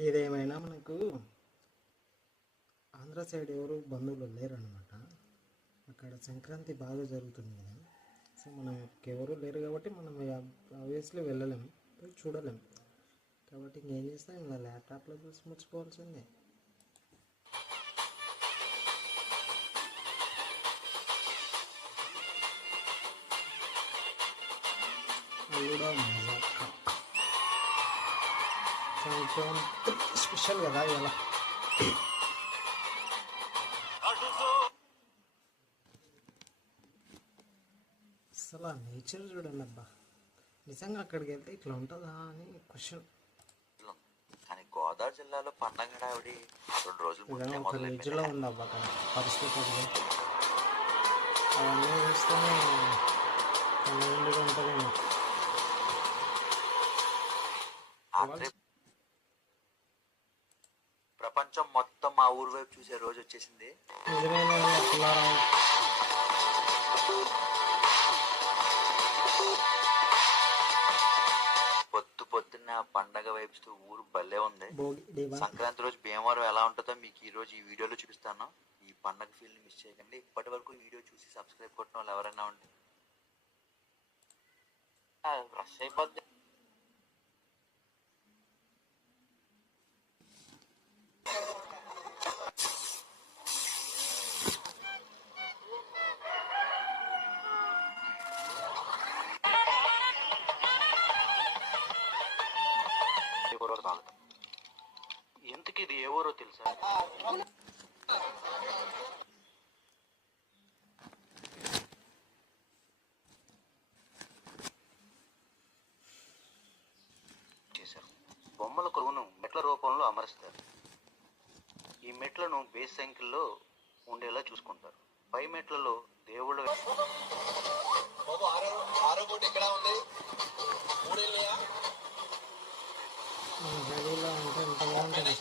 ఏదేమైనా మనకు ఆంధ్ర సైడ్ ఎవరు బంధువులు లేరనమాట. అక్కడ సంక్రాంతి బాగా జరుగుతుంది కదా. సో మనం ఎవరు లేరు కాబట్టి మనం ఆబ్వియస్లీ వెళ్ళలేం, పోయి చూడలేం. కాబట్టి ఇంకేం చేస్తాం, ఇంకా ల్యాప్టాప్లో చూసి ముచ్చిపోవాల్సిందే. కూడా సంక్రాంతి స్పెషల్ కదా ఇవాళ. అసలు ఆ నేచర్ చూడండి అబ్బా, నిజంగా అక్కడికి వెళ్తే ఇట్లా ఉంటుందా అని క్వశ్చన్. కానీ గోదావరి జిల్లాలో పండగ హడావిడి 2 రోజులు ఒక రేంజ్లో ఉంది అబ్బా అక్కడ పరిస్థితి. అవన్నీ చూస్తేనే కన్వీనియంట్గా ఉంటుందేమో. ప్రపంచం మొత్తం మా ఊరు వైపు చూసే రోజు వచ్చేసింది. పొద్దున్న పండగ వైపు ఊరు భలే ఉంది. సంక్రాంతి రోజు భీమవరం ఎలా ఉంటుందో మీకు ఈ రోజు ఈ వీడియోలో చూపిస్తాను. ఈ పండగ ఫీల్ ని మిస్ చేయకండి. ఇప్పటి వరకు వీడియో చూసి సబ్స్క్రైబ్ కొట్టిన వాళ్ళు ఎవరైనా ఉంటే రష్ అయిపోద్ది. ఎందుకు ఇది ఏ ఊరో తెలుసా? చేశారు. బొమ్మల కొలువును మెట్ల రూపంలో అమరుస్తారు. ఈ మెట్లను బేస్ సంఖ్యలో ఉండేలా చూసుకుంటారు. పై మెట్లలో దేవుళ్ళు అంటే ఎంత బాగుంటుంది.